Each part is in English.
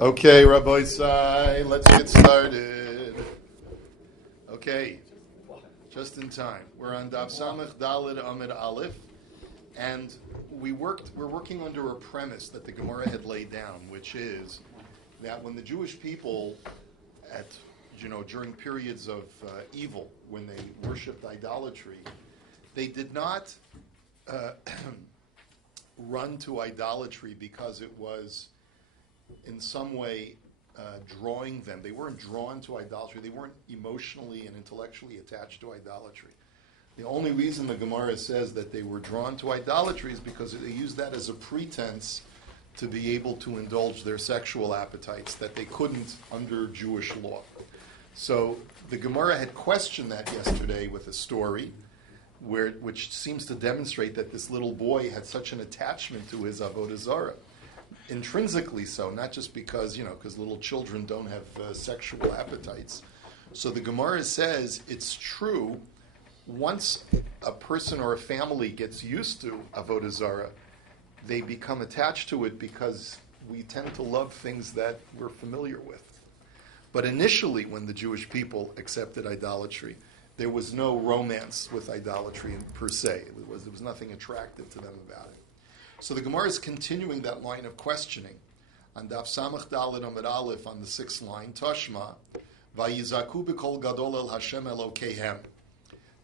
Okay, Rabbi Sai, let's get started. Okay, just in time. We're on Daf Samech Daled Amid Aleph, and we're working under a premise that the Gemara had laid down, which is that when the Jewish people, during periods of evil, when they worshipped idolatry, they did not run to idolatry because it was in some way drawing them. They weren't drawn to idolatry. They weren't emotionally and intellectually attached to idolatry. The only reason the Gemara says that they were drawn to idolatry is because they used that as a pretense to be able to indulge their sexual appetites that they couldn't under Jewish law. So the Gemara had questioned that yesterday with a story which seems to demonstrate that this little boy had such an attachment to his avodah-zarah. Intrinsically so, not just because little children don't have sexual appetites. So the Gemara says it's true, once a person or a family gets used to avodah-zarah, they become attached to it because we tend to love things that we're familiar with. But initially, when the Jewish people accepted idolatry, there was no romance with idolatry per se. There was nothing attractive to them about it. So the Gemara is continuing that line of questioning. On Daf Samach Daled Amid Aleph, on the 6th line, Tashma, Vayizaku b'kol gadol el Hashem Elokehem.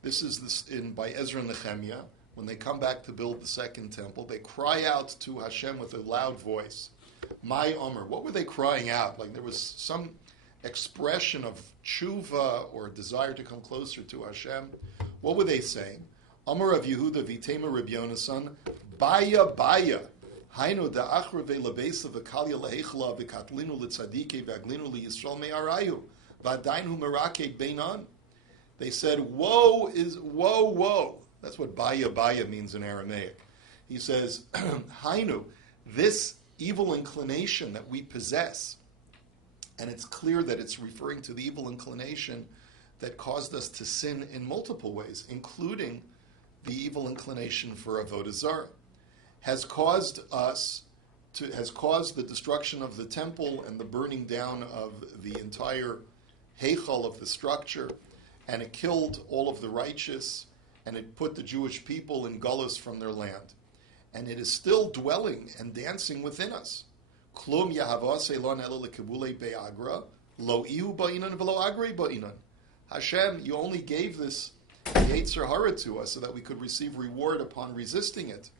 This is by Ezra and Nehemiah. When they come back to build the second temple, they cry out to Hashem with a loud voice. My Omer. What were they crying out? Like there was some expression of tshuva or desire to come closer to Hashem. What were they saying? Amar of Yehuda v'tema Rabbi Yonasan, Baya Baya, Hainu da'achra ve'labesa v'kalya lehechla v'katlinu l'tzadike v'aglinu liYisrael me'arayu v'adainu merake beinan. They said, woe. That's what Baya Baya means in Aramaic. He says, Hainu, this evil inclination that we possess, and it's clear that it's referring to the evil inclination that caused us to sin in multiple ways, including the evil inclination for avodah-zarah, has caused the destruction of the temple and the burning down of the entire heichal of the structure, and it killed all of the righteous, and it put the Jewish people in gullus from their land. And it is still dwelling and dancing within us. Klum yahavase lon ela lekibule be'agra, lo ihu ba'inan v'lo agre ba'inan. Hashem, you only gave this Yetzer Hara to us so that we could receive reward upon resisting it.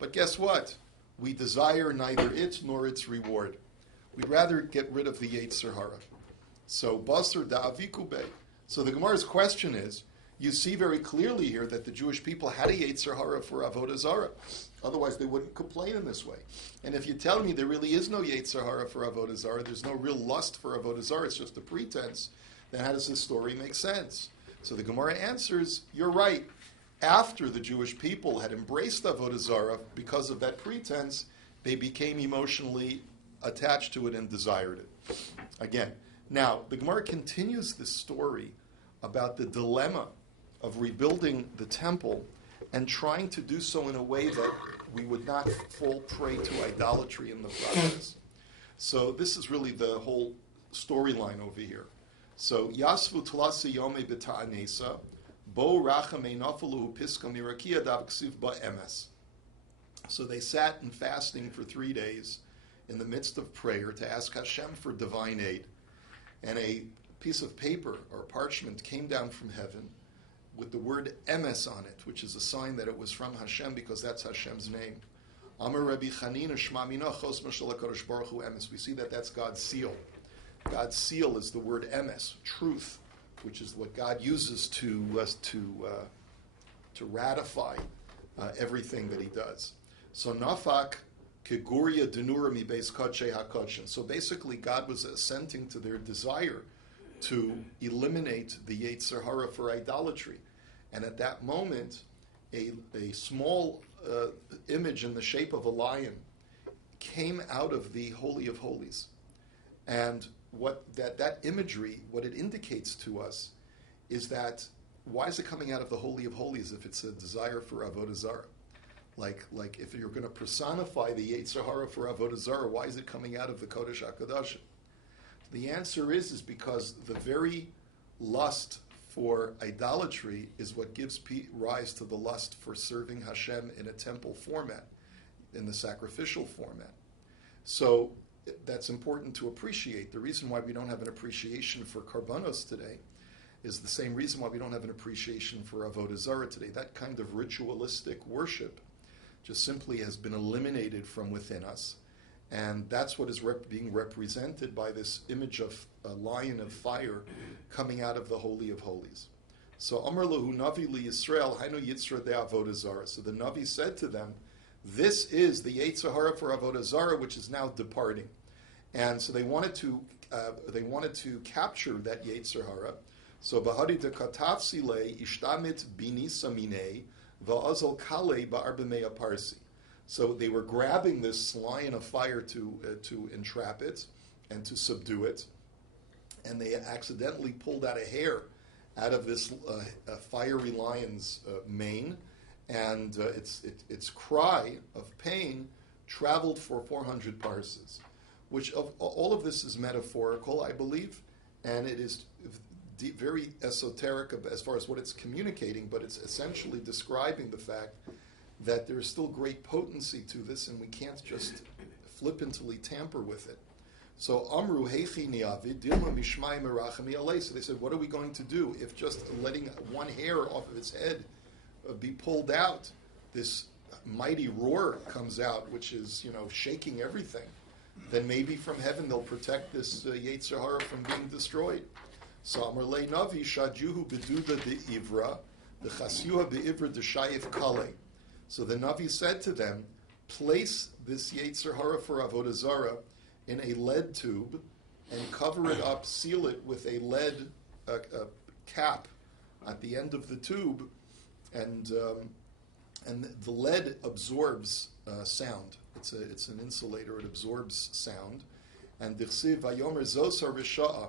But guess what? We desire neither it nor its reward. We'd rather get rid of the Yetzer Hara. So, Basar da'avikube. So the Gemara's question is, you see very clearly here that the Jewish people had a Yetzer Hara for avodah-zarah. Otherwise, they wouldn't complain in this way. And if you tell me there really is no Yetzer Hara for avodah-zarah, there's no real lust for avodah-zarah, it's just a pretense, then how does this story make sense? So the Gemara answers, you're right. After the Jewish people had embraced avodah-zarah, because of that pretense, they became emotionally attached to it and desired it. Again, now, the Gemara continues this story about the dilemma of rebuilding the temple and trying to do so in a way that we would not fall prey to idolatry in the process. So this is really the whole storyline over here. So Yasvu Tlasi Yome B'Ta'anesa, Bo Rachame Nafalu Piska Mirakia Dav Ksiv Ba Emes. So they sat in fasting for 3 days in the midst of prayer to ask Hashem for divine aid. And a piece of paper or parchment came down from heaven with the word Emes on it, which is a sign that it was from Hashem because that's Hashem's name. Amar Rabbi Chanina Shma Mina Chos Mashal HaKadosh Baruch Hu Emes. We see that that's God's seal. God's seal is the word Emes, truth, which is what God uses to ratify everything that He does. So Nafak Keguria Denura Mi Beis Kodshe HaKodshin. So basically, God was assenting to their desire to eliminate the Yetzer Hara for idolatry. And at that moment, a small image in the shape of a lion came out of the Holy of Holies. And what that imagery, what it indicates to us is that, why is it coming out of the Holy of Holies if it's a desire for avodah-zarah? Like if you're going to personify the Yetzer Hara for avodah-zarah, why is it coming out of the Kodesh HaKadoshim? The answer is because the very lust for idolatry is what gives rise to the lust for serving Hashem in a temple format, in the sacrificial format. So that's important to appreciate. The reason why we don't have an appreciation for karbanos today is the same reason why we don't have an appreciation for avodah-zarah today. That kind of ritualistic worship just simply has been eliminated from within us. And that's what is being represented by this image of a lion of fire coming out of the Holy of Holies. So Amar Lahu Navi li Yisrael Hainu Yitzra de Avodah-zarah. So the Navi said to them, this is the Yetzer Hara for avodah-zarah, which is now departing. And so they wanted to capture that Yetzer Hara. So Bahari de Katavsile Ishtamit Bini Samine Va'azal Kale Ba'arbemea Parsi. So they were grabbing this lion of fire to entrap it and to subdue it, and they accidentally pulled out a hair out of this fiery lion's mane, and its cry of pain traveled for 400 parses. Which all of this is metaphorical, I believe, and it is very esoteric as far as what it's communicating, but it's essentially describing the fact that there is still great potency to this, and we can't just flippantly tamper with it. So Amru Heichi Niavid Dilma Mishmai Merachami Alei. So they said, what are we going to do if just letting one hair off of its head be pulled out, this mighty roar comes out, which is shaking everything? Then maybe from heaven they'll protect this Yetzer Hara from being destroyed. So Amar Lei Navi Shajuhu Beduda de Ivra the Chasyuha Beivra de Shayif Kale. So the Navi said to them, place this Yetzer Hara for avodah-zarah in a lead tube and cover it up, seal it with a lead cap at the end of the tube, and the lead absorbs sound. It's an insulator. It absorbs sound. And Dichsiv Vayomer Zosar Risha'a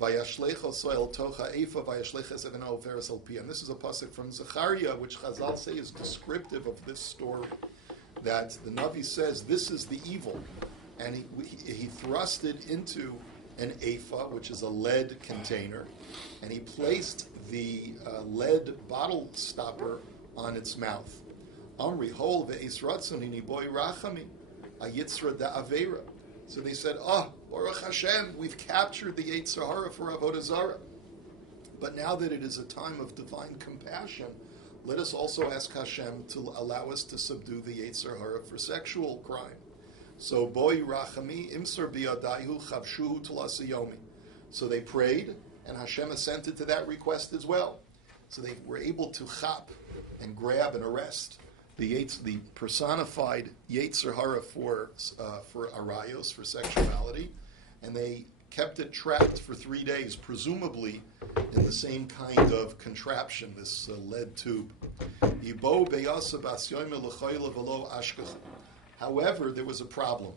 Vayashlecha Soil Tocha Eifa Vayashlecha Sevena Oferes Alpia. And this is a pasuk from Zechariah, which Chazal say is descriptive of this story. That the Navi says this is the evil, and he thrust it into an ephah, which is a lead container, and he placed the lead bottle stopper on its mouth. Amri hol ve'es ratzon hini boy rachami ayitzra da avera. So they said, Baruch Hashem, we've captured the Yetzer Hara for avodah-zarah. But now that it is a time of divine compassion, let us also ask Hashem to allow us to subdue the Yetzer Hara for sexual crime. So boy rachami imsar biyadaihu chavshuhu tulasayomi. So they prayed, and Hashem assented to that request as well. So they were able to chap and grab and arrest the personified Yetzer Hara for arayos, for sexuality, and they kept it trapped for 3 days, presumably in the same kind of contraption, this lead tube. However, there was a problem.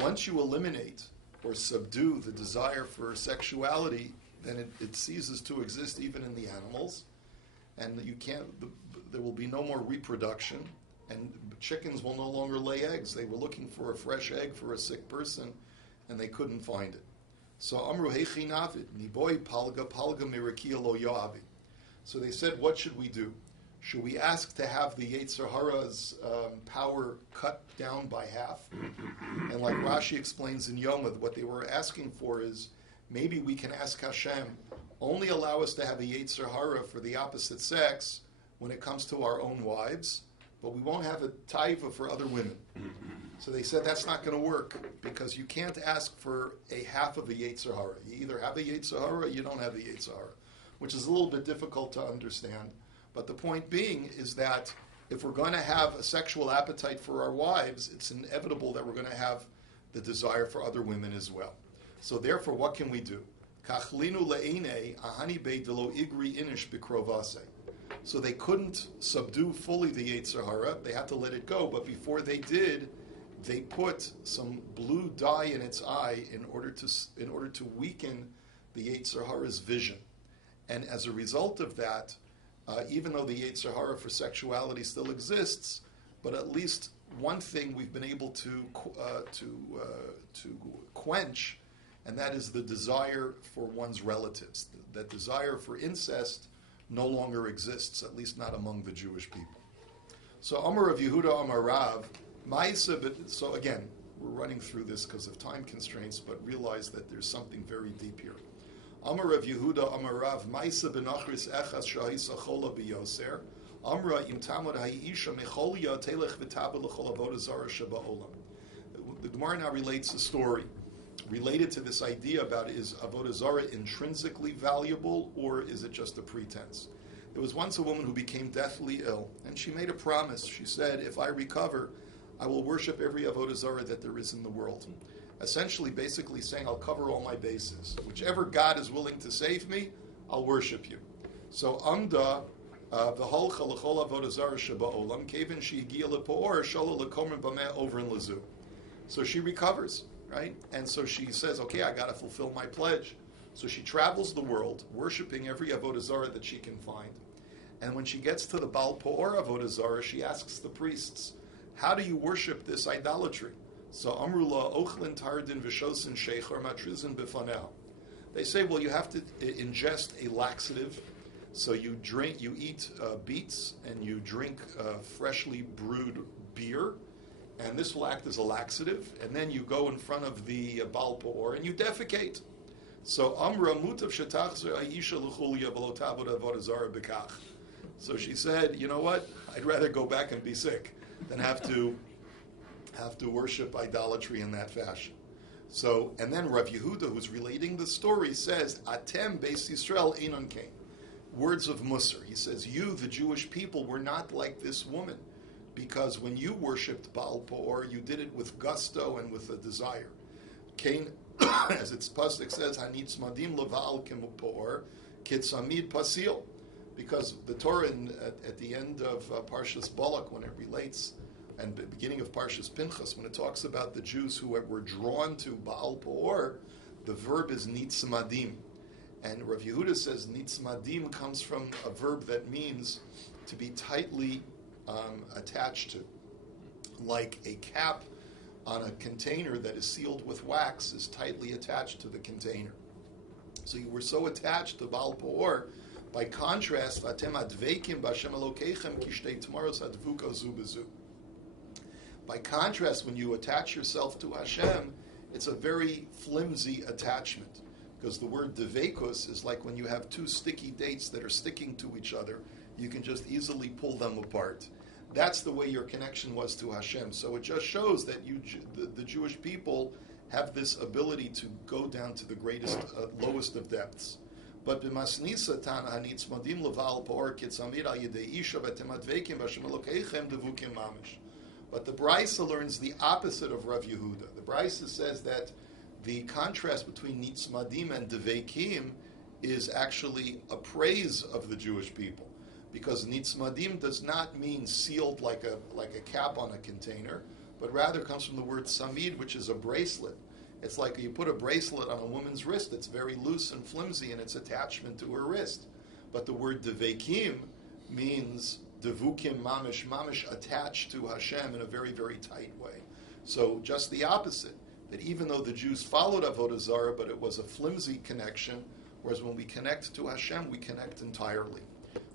Once you eliminate or subdue the desire for sexuality, then it ceases to exist even in the animals, and there will be no more reproduction, and chickens will no longer lay eggs. They were looking for a fresh egg for a sick person, and they couldn't find it. So Amru Heichi Navid, Niboy Palga Mirakia Lo Yoavi. So they said, what should we do? Should we ask to have the Yetzer Hara's power cut down by half? And like Rashi explains in Yomad, what they were asking for is, maybe we can ask Hashem, only allow us to have a Yetzer Hara for the opposite sex when it comes to our own wives, but we won't have a taiva for other women. So they said that's not going to work, because you can't ask for a half of a Yetzer Hara. You either have a Yetzer Hara or you don't have a Yetzer Hara, which is a little bit difficult to understand. But the point being is that if we're going to have a sexual appetite for our wives, it's inevitable that we're going to have the desire for other women as well. So therefore, what can we do? So they couldn't subdue fully the Yetzer Hara. They had to let it go. But before they did, they put some blue dye in its eye in order to weaken the Yetzer Hara's vision. And as a result of that, even though the Yetzer Hara for sexuality still exists, but at least one thing we've been able to quench, and that is the desire for one's relatives. That desire for incest no longer exists, at least not among the Jewish people. So Amar of Yehuda Amar Rav, so again, we're running through this because of time constraints, but realize that there's something very deep here. Amar of Yehuda Amar Rav, Maisa benachris echas shahisa chola biyoser, Amra im tamud hayisha mecholia telech v'tabel l'chol avodah-zarah sheba'olam. The Gemara now relates a story related to this idea about is avodah-zarah intrinsically valuable or is it just a pretense? There was once a woman who became deathly ill, and she made a promise. She said, if I recover, I will worship every avodah-zarah that there is in the world. Essentially, basically saying, I'll cover all my bases. Whichever God is willing to save me, I'll worship you. So, Amda, v'holcha l'chol avodah-zarah sheba'olam, kevin she'higia lepo'or, shala l'komer b'meh over in Lazu. So she recovers, right? And so she says, okay, I got to fulfill my pledge. So she travels the world, worshiping every avodah-zarah that she can find. And when she gets to the Baal Po'or avodah-zarah, she asks the priests, how do you worship this idolatry? So Amrullah, Ochlin Tardin Vishosin Sheikh or Matrizin Bifanel. They say, well, you have to ingest a laxative. So you eat beets, and you drink freshly brewed beer, and this will act as a laxative. And then you go in front of the Baal Po'or and you defecate. So Amra Mutav Shetachzer Aisha Luchulia Belotabud Avodah-zarah Bekach. So she said, you know what? I'd rather go back and be sick than have to worship idolatry in that fashion. So, and then Rav Yehuda, who's relating the story, says, Atem Beis Yisrael Einon Kain. Words of Musar. He says, you, the Jewish people, were not like this woman, because when you worshipped Baal Po'or, you did it with gusto and with a desire. Cain, as its pasuk says, Hanitz madim leval kemupo'or kitsamid pasil, because the Torah at the end of Parshas Balak, when it relates, and the beginning of Parshas Pinchas, when it talks about the Jews who were drawn to Baal Po'or, the verb is nitzmadim. And Rav Yehuda says nitzmadim comes from a verb that means to be tightly attached to. Like a cap on a container that is sealed with wax is tightly attached to the container. So you were so attached to Baal Po'or. By contrast, Vatem adveikim b'Hashem Elokeichem kishtei tmaros advuka zu b'zu. By contrast, when you attach yourself to Hashem, it's a very flimsy attachment, because the word devekus is like when you have two sticky dates that are sticking to each other, you can just easily pull them apart. That's the way your connection was to Hashem. So it just shows that the Jewish people have this ability to go down to the greatest, lowest of depths. But b'masnisa tana hanitzmadim leval po'or kitzamid al yedei isha v'temadveikim b'Hashem Elokeichem devukim mamish. But the Brisa learns the opposite of Rav Yehuda. The Brisa says that the contrast between nitzmadim and devekim is actually a praise of the Jewish people, because nitzmadim does not mean sealed like a cap on a container, but rather comes from the word samid, which is a bracelet. It's like you put a bracelet on a woman's wrist. It's very loose and flimsy in its attachment to her wrist. But the word devekim means devukim mamish attached to Hashem in a very, very tight way. So just the opposite, that even though the Jews followed avodah-zarah, but it was a flimsy connection, whereas when we connect to Hashem, we connect entirely.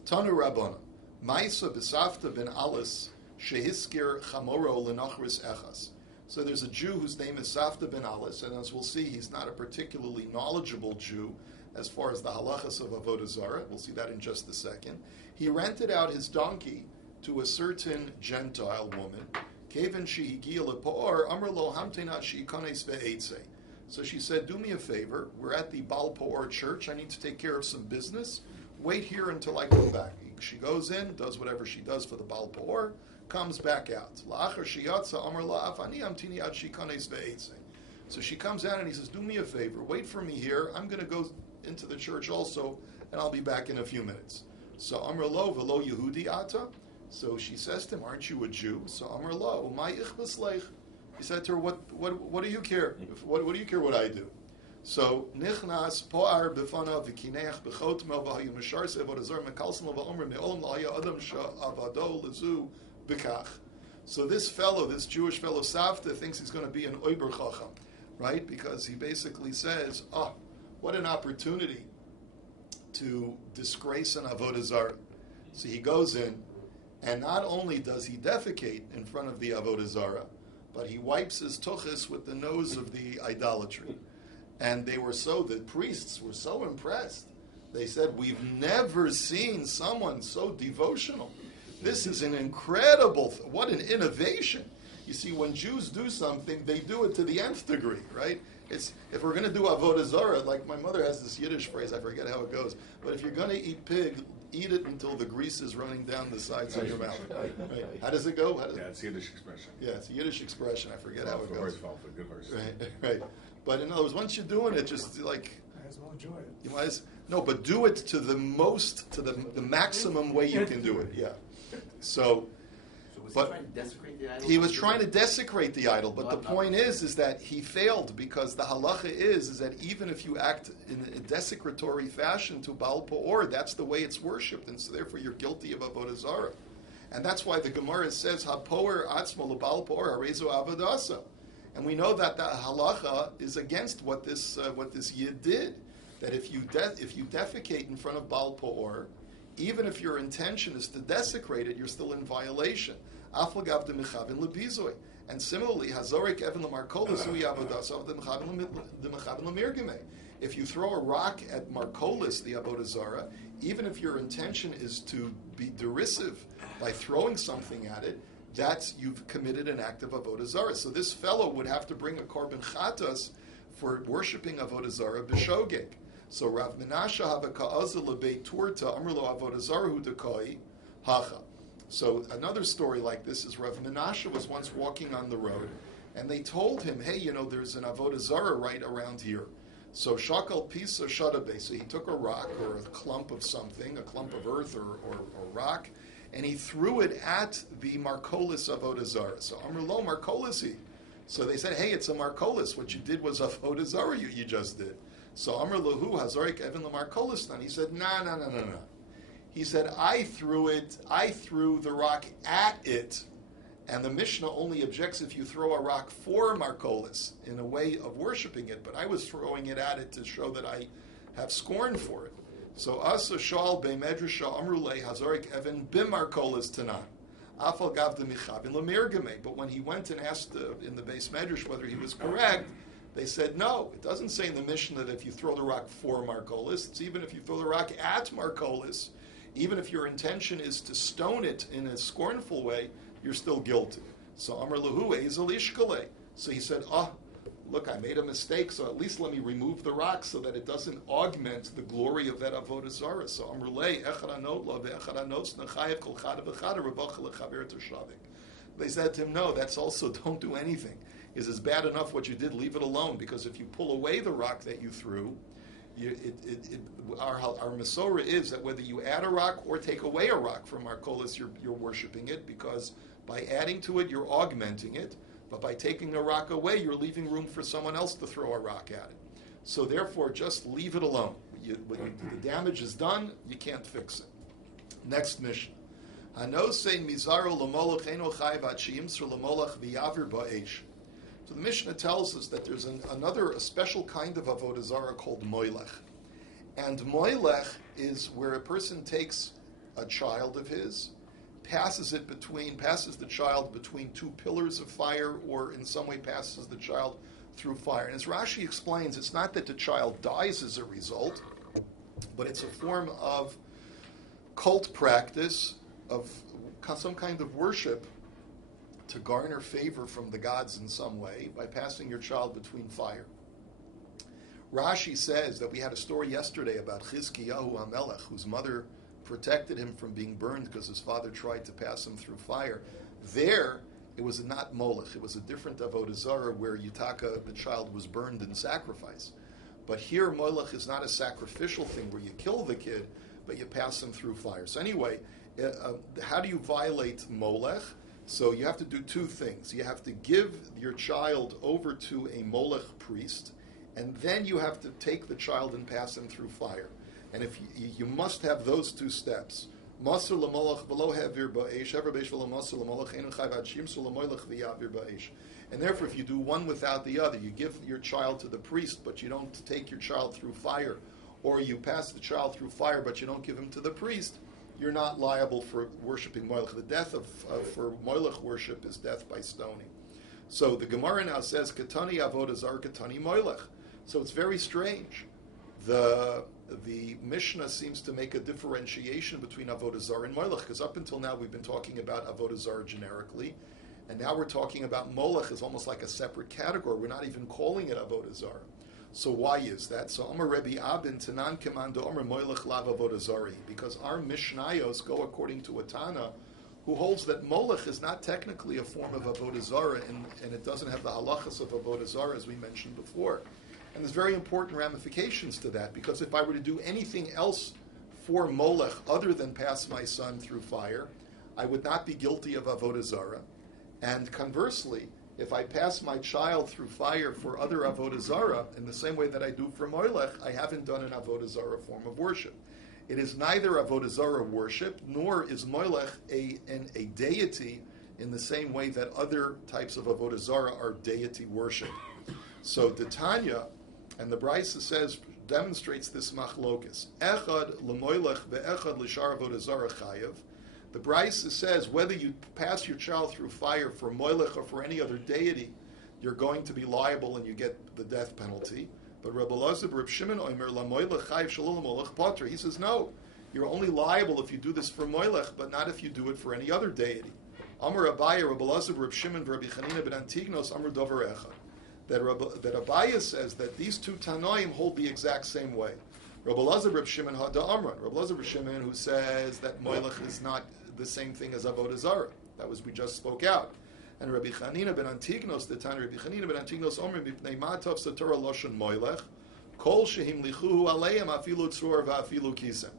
Tanu Rabbana, Maisa b'safta ben Alis shehiskir chamoro lenachris echas. So there's a Jew whose name is Safta ben Alis, and as we'll see, he's not a particularly knowledgeable Jew as far as the halachas of avodah-zarah. We'll see that in just a second. He rented out his donkey to a certain Gentile woman. So she said, do me a favor, we're at the Baal Po'or church, I need to take care of some business, wait here until I come back. She goes in, does whatever she does for the Baal Po'or, comes back out. So she comes out and he says, do me a favor, wait for me here, I'm going to go into the church also, and I'll be back in a few minutes. So Amar lo v'lo Yehudi ata. So she says to him, aren't you a Jew? So Amar lo, my ichbas leich. He said to her, what do you care? What do you care what I do? So nichnas po'ar b'fana v'kineach b'chotmel v'hayu mishar se avodah-zarah mekalsel v'omer me'olam la'aya adam sha'avado lezu b'kach. So this fellow, this Jewish fellow Savta, thinks he's going to be an Oiber Chacham, right? Because he basically says, oh, what an opportunity to disgrace an avodah-zarah. So he goes in, and not only does he defecate in front of the avodah-zarah, but he wipes his tuchus with the nose of the idolatry. And the priests were so impressed. They said, we've never seen someone so devotional. This is an incredible, what an innovation. You see, when Jews do something, they do it to the nth degree, right? If we're going to do avodah-zarah, like my mother has this Yiddish phrase, I forget how it goes, but if you're going to eat pig, eat it until the grease is running down the sides of your mouth. Right? How does it go? It's a Yiddish expression. Yeah, it's a Yiddish expression. I forget how it goes. Horse fall for good horse. Right. But in other words, once you're doing it, just like... Might as well enjoy it. You might no, but do it to the maximum way you can do it. Yeah. So was he trying to desecrate the idol? He was trying to desecrate the idol, but the point is that he failed, because the halacha is that even if you act in a desecratory fashion to Baal Peor, that's the way it's worshipped, and so therefore you're guilty of avodah-zarah. And that's why the Gemara says, Ha-poer atzmo l'Baal Peor harezu avodasa. And we know that the halacha is against what this Yid did. That if you defecate in front of Baal Peor, even if your intention is to desecrate it, you're still in violation. Aflagav de mechavin lebizoi. And similarly, hazorek even lemarkolis hu yavodasav de mechavin lemirgimei. If you throw a rock at Markolis, the avodah-zarah, even if your intention is to be derisive by throwing something at it, you've committed an act of avodah-zarah. So this fellow would have to bring a korban chatas for worshiping avodah-zarah b'shogeg. So Rav Menashe have a ka'azah beit-din-court amrlo avodah-zarah hu dekoi hacha. So another story like this is Rav Menashe was once walking on the road, and they told him, hey, there's an avodah-zarah right around here. So shakal pisa shadabe. So he took a rock or a clump of something, a clump of earth or rock, and he threw it at the Markolis avodah-zarah. So amrlo Markolisi. So they said, hey, it's a Markolis. What you did was avodah-zarah you just did. So Amr Lahu Hazarik Evan Lamarkolistan. He said, no. He said, I threw the rock at it, and the Mishnah only objects if you throw a rock for Markolis in a way of worshiping it, but I was throwing it at it to show that I have scorn for it. So Asa Shal Be Medrasha Amrulay Hazarik Evan Bim Markolis Tanan. Afal Gav de Michavin Lamirgame. But when he went and asked in the base Medrash whether he was correct, they said, no, it doesn't say in the Mishnah that if you throw the rock for Markolis, it's even if you throw the rock at Markolis, even if your intention is to stone it in a scornful way, you're still guilty. So Amar Lahu Ezel Ishkale. So he said, look, I made a mistake, so at least let me remove the rock so that it doesn't augment the glory of that avodah-zarah. So Amar Lei Echad Anot La Ve'echad Anot Nechayev Kol Chada V'Chada Revacha Lechaver Toshavik. They said to him, no, that's also, don't do anything. It's bad enough what you did, leave it alone, because if you pull away the rock that you threw, our Masorah is that whether you add a rock or take away a rock from Markolis, you're worshiping it, because by adding to it, you're augmenting it, but by taking a rock away, you're leaving room for someone else to throw a rock at it. So therefore, just leave it alone. The damage is done, you can't fix it. Next mission. Hanosei mizaro l'molach eno chayv atshiyim sur l'molach v'yavir ba'esh. So the Mishnah tells us that there's a special kind of avodah-zarah called moilech. And moilech is where a person takes a child of his, passes the child between two pillars of fire, or in some way passes the child through fire. And as Rashi explains, it's not that the child dies as a result, but it's a form of cult practice, of some kind of worship, to garner favor from the gods in some way by passing your child between fire. Rashi says that we had a story yesterday about Chizkiyahu HaMelech, whose mother protected him from being burned because his father tried to pass him through fire. There, it was not Molech, it was a different avodah-zarah where Yitaka, the child, was burned in sacrifice. But here, Molech is not a sacrificial thing where you kill the kid, but you pass him through fire. So anyway, how do you violate Molech? So you have to do two things. You have to give your child over to a Molech priest, and then you have to take the child and pass him through fire. And if you must have those two steps. Masur l'molech v'lo hevir ba'esh, ever b'esh v'lo masur l'molech, einu chayv ad shimsu l'moilech v'yavir ba'esh. And therefore, if you do one without the other, you give your child to the priest, but you don't take your child through fire, or you pass the child through fire, but you don't give him to the priest, you're not liable for worshiping Moilech. The death for Moilech worship is death by stoning. So the Gemara now says, Katani avodah-zarah, Katani Moilech. So it's very strange. The Mishnah seems to make a differentiation between avodah-zarah and Moilech, because up until now we've been talking about avodah-zarah generically, and now we're talking about Molech as almost like a separate category. We're not even calling it avodah-zarah. So why is that? So Amar Rebbe Abin Tanan Kamando Amar Moilech Lav Avodah-Zarah, because our Mishnayos go according to a Tana who holds that Molech is not technically a form of avodah-zarah, and it doesn't have the halachas of avodah-zarah as we mentioned before. And there's very important ramifications to that, because if I were to do anything else for Molech other than pass my son through fire, I would not be guilty of avodah-zarah. And conversely, if I pass my child through fire for other avodah-zarah, in the same way that I do for Moilech, I haven't done an avodah-zarah form of worship. It is neither avodah-zarah worship, nor is Moilech a deity in the same way that other types of avodah-zarah are deity worship. So the Tanya, and the Brisa says, demonstrates this machlokus. Echad l'moilech ve'echad l'shar avodah-zarah chayav. The Brisa says whether you pass your child through fire for Moilech or for any other deity, you're going to be liable and you get the death penalty. But Rabbi Elazar Reb Shimon Omer la Moilech chayiv shalom Moilech potter. He says no, you're only liable if you do this for Moilech, but not if you do it for any other deity. Amar Abaye Rabbi Elazar Reb Shimon Rabbi Chanina ben Antignos Amar Dover Echad. That Abaye says that these two Tanoim hold the exact same way. Rabbi Elazar Reb Shimon Hada Amran. Rabbi Elazar Reb Shimon, who says that Moilech is not the same thing as avodah-zarah. That was, we just spoke out. And Rabbi Chanina ben Antignos, the Tan Rabbi Chanina ben Antignos, Omer mipnei matov satorah loshon moilech, kol shehim lichuhu aleim afilu tzur va'afilu kisem.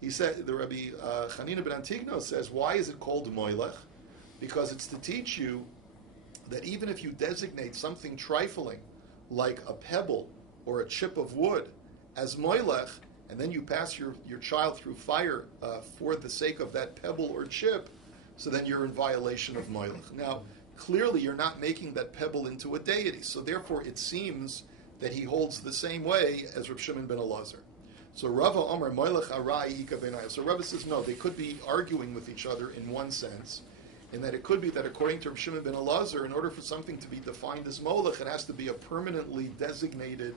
He said, the Rabbi Chanina ben Antignos says, why is it called moilech? Because it's to teach you that even if you designate something trifling, like a pebble or a chip of wood, as moilech, and then you pass your child through fire for the sake of that pebble or chip, so then you're in violation of Moilech. Now, clearly you're not making that pebble into a deity, so therefore it seems that he holds the same way as Reb Shimon ben Elazar. So Rava Omer Moilech Arai Ika Benayah. So Rava says no, they could be arguing with each other in one sense, in that it could be that according to Reb Shimon ben Elazar, in order for something to be defined as Molech, it has to be a permanently designated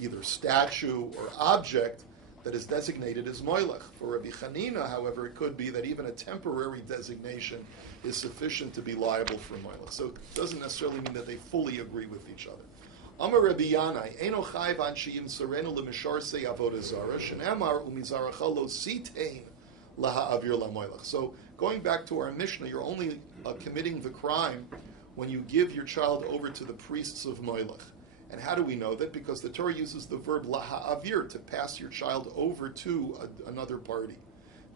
either statue or object that is designated as Moilech. For Rabbi Chanina, however, it could be that even a temporary designation is sufficient to be liable for Moilech. So it doesn't necessarily mean that they fully agree with each other. Amar Rabbi Yanai, Eino chayv an sheyim sarenu lemisharsei avodah-zarah, shenemar umizaracha lo sitein laha'avir lamoilech. So going back to our Mishnah, you're only committing the crime when you give your child over to the priests of Moilech. And how do we know that? Because the Torah uses the verb laha'avir, to pass your child over to another party.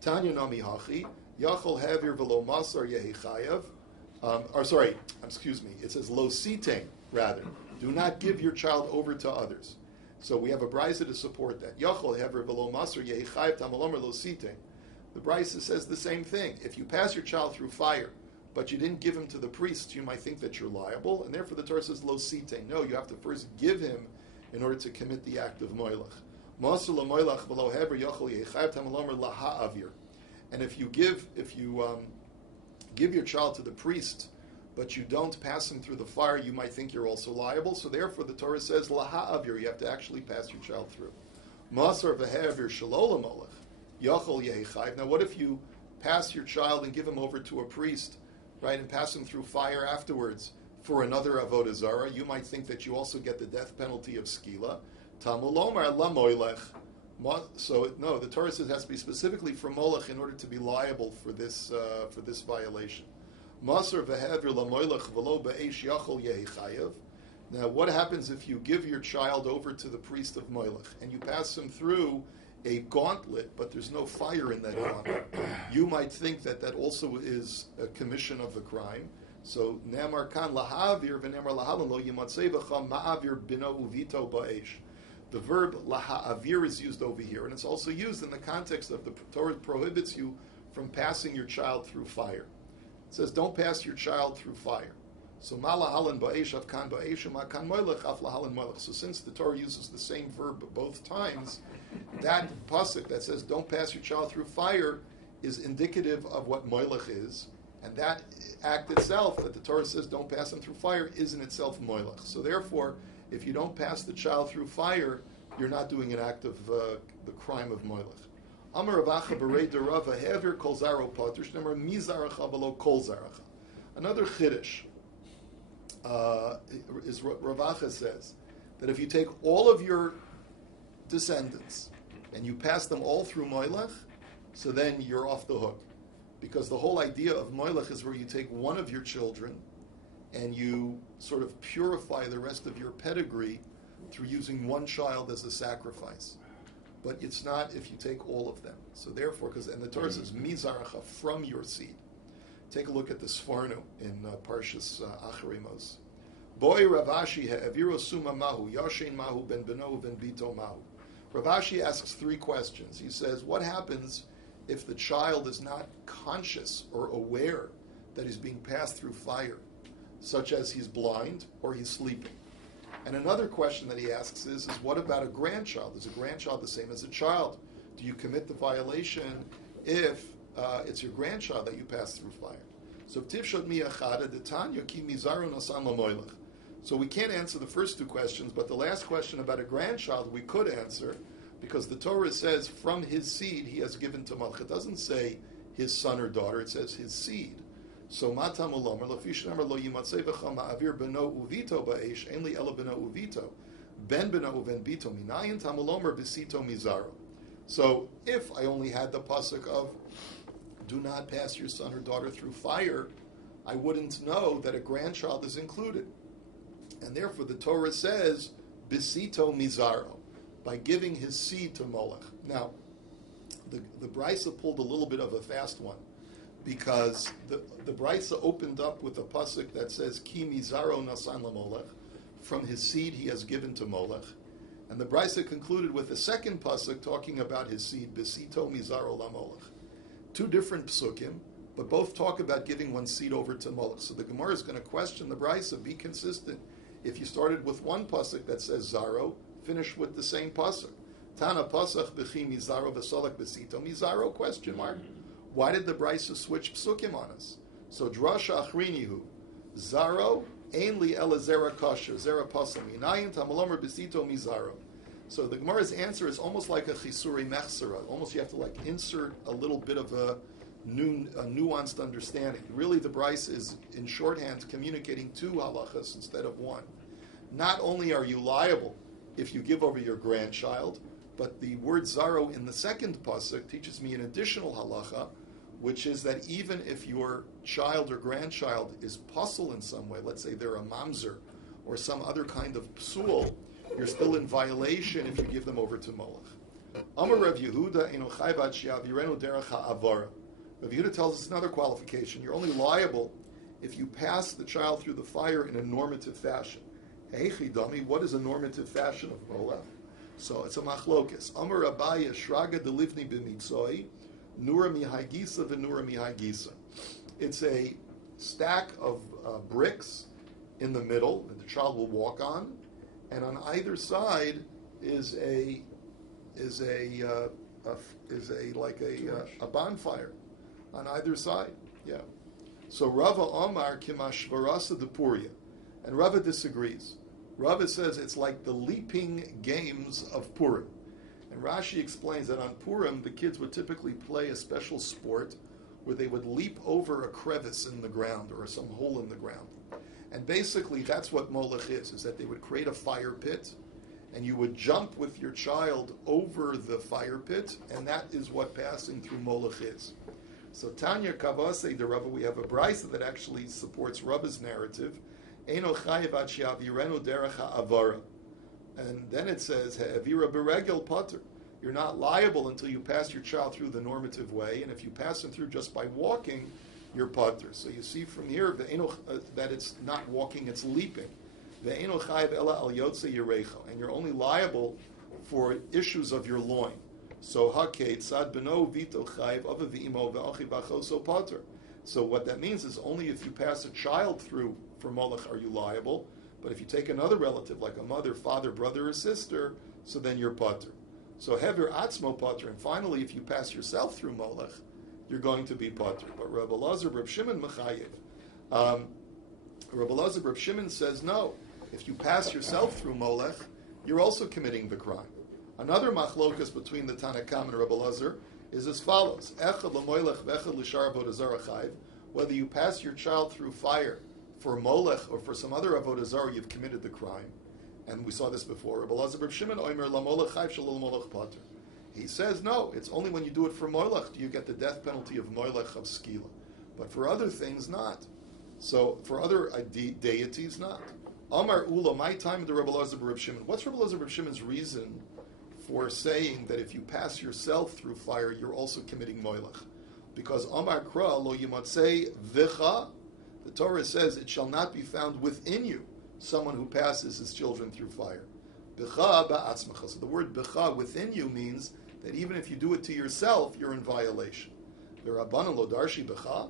Tanya nami hachi, yachol havir v'lo masar yehi chayav. It says lo sitein, rather. Do not give your child over to others. So we have a brisa to support that. Yachol havir v'lo masar yehi chayav tamalomer lo sitein. The brisa says the same thing. If you pass your child through fire, but you didn't give him to the priest, you might think that you're liable, and therefore the Torah says lo sitein. No, you have to first give him in order to commit the act of moilech. And if you give your child to the priest, but you don't pass him through the fire, you might think you're also liable. So therefore the Torah says laha'avir, you have to actually pass your child through. Masar v'ha'avir shelo lamolech yachol yehi chayav. Now what if you pass your child and give him over to a priest, right, and pass him through fire afterwards for another avodah-zarah? You might think that you also get the death penalty of skila. Tamulomar la moilech. So no, the Torah says it has to be specifically for molech in order to be liable for this violation. Masar v'hevir la moilech v'lo ba'esh yachol yehi chayav. Now, what happens if you give your child over to the priest of moilech and you pass him through a gauntlet, but there's no fire in that gauntlet? You might think that that also is a commission of the crime. So Namar kan lahavir v'namar lahalan lo yimatzei v'cha ma'avir bino uvito ba'esh. The verb lahavir is used over here, and it's also used in the context of the Torah prohibits you from passing your child through fire. It says, don't pass your child through fire. So malahalan ba'esh avkan ba'esh makan moilech aflahalan moilech. So since the Torah uses the same verb both times, that pasuk that says don't pass your child through fire is indicative of what moilech is, and that act itself that the Torah says don't pass them through fire is in itself moilech. So therefore, if you don't pass the child through fire, you're not doing an act of the crime of moilech. Amar Ravacha berei derava hever kol zaro pater shnemar mi zaracha v'lo kol zaracha. Another chiddush is Ravacha says that if you take all of your descendants and you pass them all through moilech, so then you're off the hook. Because the whole idea of moilech is where you take one of your children and you sort of purify the rest of your pedigree through using one child as a sacrifice. But it's not if you take all of them. So therefore, and the Torah says, mizaracha, from your seed. Take a look at the Sforno in Parshas Acharemos. Boy Ravashi ha'aviro suma mahu, yashen mahu ben beno ben bito mahu. Ravashi asks three questions. He says, what happens if the child is not conscious or aware that he's being passed through fire, such as he's blind or he's sleeping? And another question that he asks is what about a grandchild? Is a grandchild the same as a child? Do you commit the violation if it's your grandchild that you pass through fire? So tivshot miyachada detanya ki mizaron asan lamoilech. So we can't answer the first two questions, but the last question about a grandchild we could answer, because the Torah says from his seed he has given to Malach. It doesn't say his son or daughter, it says his seed. So matam ulomer lafish nemer lo yimatzei v'chama avir beno uvito ba'esh enli ela beno uvito ben beno uven bito minayin tam ulomer besito mizaro. So if I only had the pasuk of do not pass your son or daughter through fire, I wouldn't know that a grandchild is included. And therefore the Torah says besito mizaro, by giving his seed to Molech. Now, the Brisa pulled a little bit of a fast one, because the Brisa opened up with a pasuk that says ki mizaro nasan lamolech, from his seed he has given to Molech, and the Brisa concluded with a second pasuk talking about his seed besito mizaro lamolech. Two different psukim, but both talk about giving one's seed over to Molech. So the Gemara is going to question the Brisa, be consistent. If you started with one pasuk that says zaro, finish with the same pasuk. Tana pasach b'chi mizaro v'solek besito mizaro, question mark. Why did the Brisa switch psukim on us? So drasha achrinihu, zaro ein li ela zera kasher, zera pasam minayin tamalomer besito mizaro. So the Gemara's answer is almost like a chisuri mechsera. Almost you have to like insert a little bit of a nuanced understanding. Really the Brisa is in shorthand communicating two halachas instead of one. Not only are you liable if you give over your grandchild, but the word zaro in the second pasuk teaches me an additional halacha, which is that even if your child or grandchild is puzzle in some way, let's say they're a mamzer or some other kind of psul, you're still in violation if you give them over to Molech. Amar Rav Yehuda eno chayvat she'avirenu derech ha'avara. Rav Yehuda tells us another qualification. You're only liable if you pass the child through the fire in a normative fashion. Hey chidami, what is a normative fashion of Molech? So it's a machlokes. Amar Rabbi shraga delivni b'mitzoi, nura mihaigisa v'nura mihaigisa. It's a stack of bricks in the middle that the child will walk on, and on either side is a bonfire on either side. Yeah. So Rava Omar kimashvarasa de Puria, and Rava disagrees. Rava says it's like the leaping games of Purim. And Rashi explains that on Purim, the kids would typically play a special sport where they would leap over a crevice in the ground or some hole in the ground. And basically that's what Molech is that they would create a fire pit and you would jump with your child over the fire pit, and that is what passing through Molech is. So Tanya Kavase de Rava, we have a brisa that actually supports Rava's narrative. Eino chayev ad she'avirenu derech ha'avara. And then it says, ha'avira beregel pater. You're not liable until you pass your child through the normative way, and if you pass him through just by walking, you're pater. So you see from here that it's not walking, it's leaping. Ve'eino chayev ela al yotze yerecho. And you're only liable for issues of your loin. So hakate sad beno vito chayv ava v'imo ve'achi b'achoso pater. So what that means is only if you pass a child through for molech are you liable. But if you take another relative, like a mother, father, brother, or sister, so then you're pater. So hever atzmo pater. And finally, if you pass yourself through molech, you're going to be pater. But Rabbi Elazar, Rabbi Shimon mechayev. Rabbi Elazar, Rabbi Shimon says no. If you pass yourself through molech, you're also committing the crime. Another machlokas between the Tanakam and Rabbi Elazar is as follows: Echad l'moilech v'echad l'shar avodah-zarah chayv. Whether you pass your child through fire for molech or for some other avodah-zarah, you've committed the crime. And we saw this before. Rabbi Elazar, Rabbi Shimon, oimer l'molech chayv shalol molech pater. He says no. It's only when you do it for molech do you get the death penalty of molech of skila, but for other things not. So for other deities not. Amar Ula, my time in the Rabbi Elazar Rabbi Shimon. What's Rabbi Elazar Rabbi Shimon's reason for saying that if you pass yourself through fire, you're also committing moilech? Because Amar Kra lo yimatzei vicha, the Torah says it shall not be found within you someone who passes his children through fire. Bicha ba'atzmacha. So the word bicha within you means that even if you do it to yourself, you're in violation. The Rabbanan lo darshi bicha.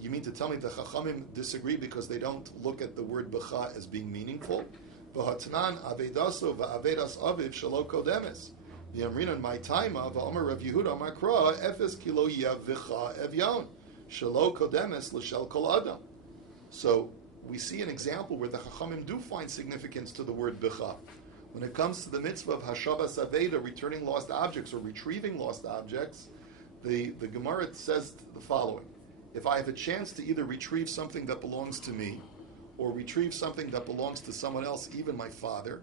You mean to tell me the Chachamim disagree because they don't look at the word b'cha as being meaningful? V'hatnan avedaso v'avedas aviv shelo kodemes. V'yamrinan my taima v'omer Rav Yehuda makra efes kilo yav v'cha evyon shelo kodemes l'shel kol adam. So we see an example where the Chachamim do find significance to the word b'cha. When it comes to the mitzvah of hashavas aveda, returning lost objects or retrieving lost objects, the Gemara says the following. If I have a chance to either retrieve something that belongs to me or retrieve something that belongs to someone else, even my father,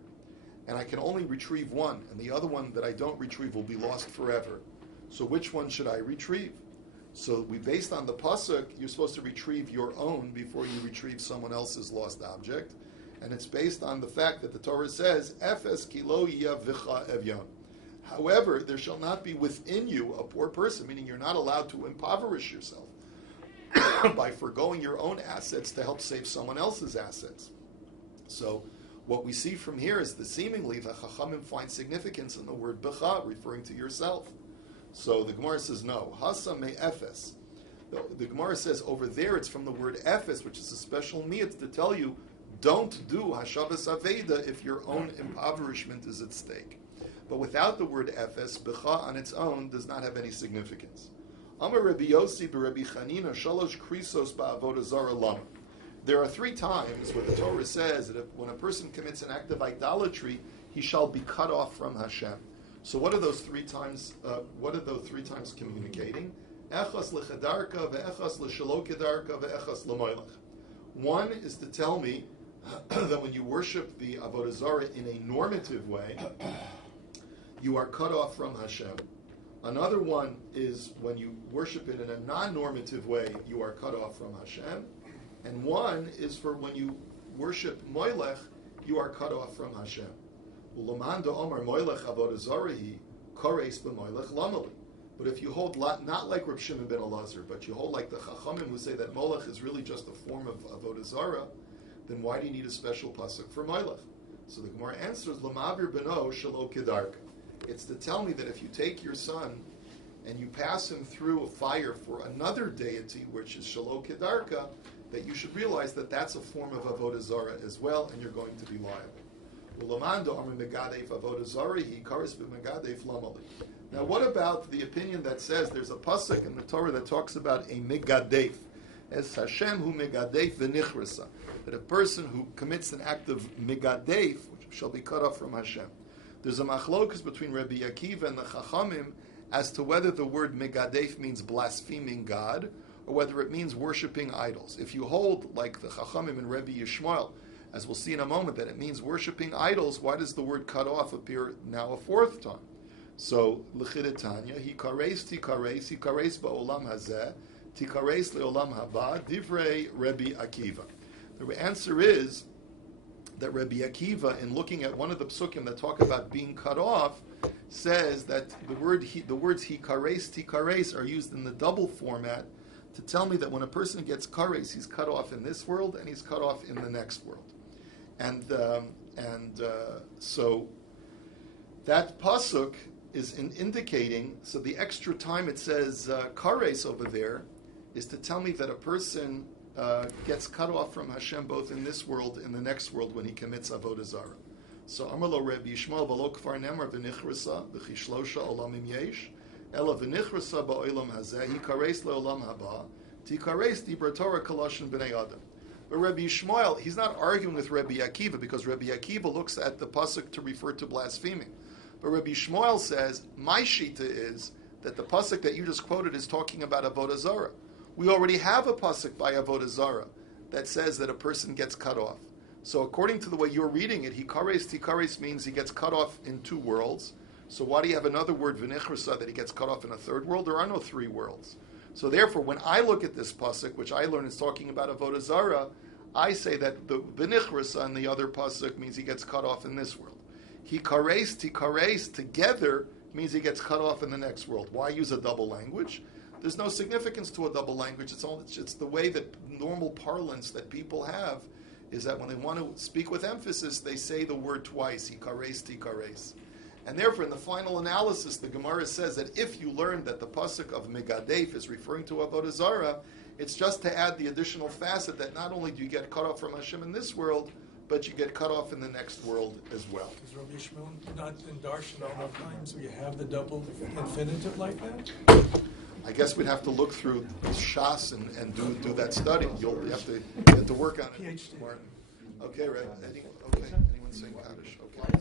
and I can only retrieve one, and the other one that I don't retrieve will be lost forever, so which one should I retrieve? So based on the pasuk, you're supposed to retrieve your own before you retrieve someone else's lost object, and it's based on the fact that the Torah says, Efes kilo yavicha evyon. However, there shall not be within you a poor person, meaning you're not allowed to impoverish yourself by forgoing your own assets to help save someone else's assets. So what we see from here is that seemingly the Chachamim find significance in the word b'cha, referring to yourself. So the Gemara says no. Hasa me efes. The Gemara says over there it's from the word efes, which is a special miyat to tell you don't do hashavas aveda if your own impoverishment is at stake. But without the word efes, b'cha on its own does not have any significance. Amar Rabbi Yossi b'Rabbi Chanina shalosh krisos ba'avodah-zarah lama. There are 3 times where the Torah says that when a person commits an act of idolatry, he shall be cut off from Hashem. So what are those 3 times? What are those 3 times communicating? Echas lechadarka ve'echas l'shalo kedarka ve'echas l'moilech. One is to tell me that when you worship the avodah-zarah in a normative way, you are cut off from Hashem. Another one is when you worship it in a non-normative way, you are cut off from Hashem. And one is for when you worship Moilech, you are cut off from Hashem. But if you hold not like Reb Shimon ben Elazar, but you hold like the Chachamim who say that Molech is really just a form of avodah-zarah, then why do you need a special pasuk for Moilech? So the Gemara answers, L'mavir beno shelo kedarka. It's to tell me that if you take your son and you pass him through a fire for another deity, which is Shalo Kedarka, that you should realize that that's a form of avodah-zarah as well, and you're going to be liable. Now what about the opinion that says there's a pasuk in the Torah that talks about a megadef, as Hashem hu megadef v'nichrasa, that a person who commits an act of megadef shall be cut off from Hashem. There's a machlokus between Rabbi Akiva and the Chachamim as to whether the word megadef means blaspheming God or whether it means worshiping idols. If you hold, like the Chachamim and Rabbi Yishmael, as we'll see in a moment, that it means worshiping idols, why does the word cut off appear now a 4th time? So, l'chidetanya, hikares ba'olam hazeh, tikares le'olam-haba, divrei Rabbi Akiva. The answer is that Rabbi Akiva, in looking at one of the psukim that talk about being cut off, says that the words hikares, tikares are used in the double format to tell me that when a person gets kares, he's cut off in this world and he's cut off in the next world. And so that pasuk is indicating, so the extra time it says kares over there is to tell me that a person gets cut off from Hashem both in this world and the next world when he commits avodah-zarah. So Amar lo Rabbi Yishmael v'lo kfar nemar v'nichrasa v'chishlosha olamim yesh ela v'nichrasa ba'olam hazeh hikares le'olam-haba tikares dibra Torah kaloshin b'nei adam. But Rabbi Yishmael, he's not arguing with Rabbi Akiva because Rabbi Akiva looks at the pasuk to refer to blaspheming. But Rabbi Yishmael says, my shita is that the pasuk that you just quoted is talking about avodah-zarah. We already have a pasuk by avodah-zarah that says that a person gets cut off. So according to the way you're reading it, tikares means he gets cut off in two worlds. So why do you have another word, v'nichrasa, that he gets cut off in a third world? There are no three worlds. So therefore, when I look at this pasuk, which I learn is talking about avodah-zarah, I say that the v'nichrasa in the other pasuk means he gets cut off in this world. Tikares together means he gets cut off in the next world. Why use a double language? There's no significance to a double language. It's the way that normal parlance that people have is that when they want to speak with emphasis, they say the word twice, tikares. And therefore, in the final analysis, the Gemara says that if you learn that the pasuk of Megadef is referring to avodah-zarah, it's just to add the additional facet that not only do you get cut off from Hashem in this world, but you get cut off in the next world as well. Is Rabbi Yishmael not in Darshan all the times where you have the double infinitive like that? I guess we'd have to look through Shas and do that study. You'll have to work on it. PhD. Martin. Okay, right. Anyone saying Kaddish? Okay.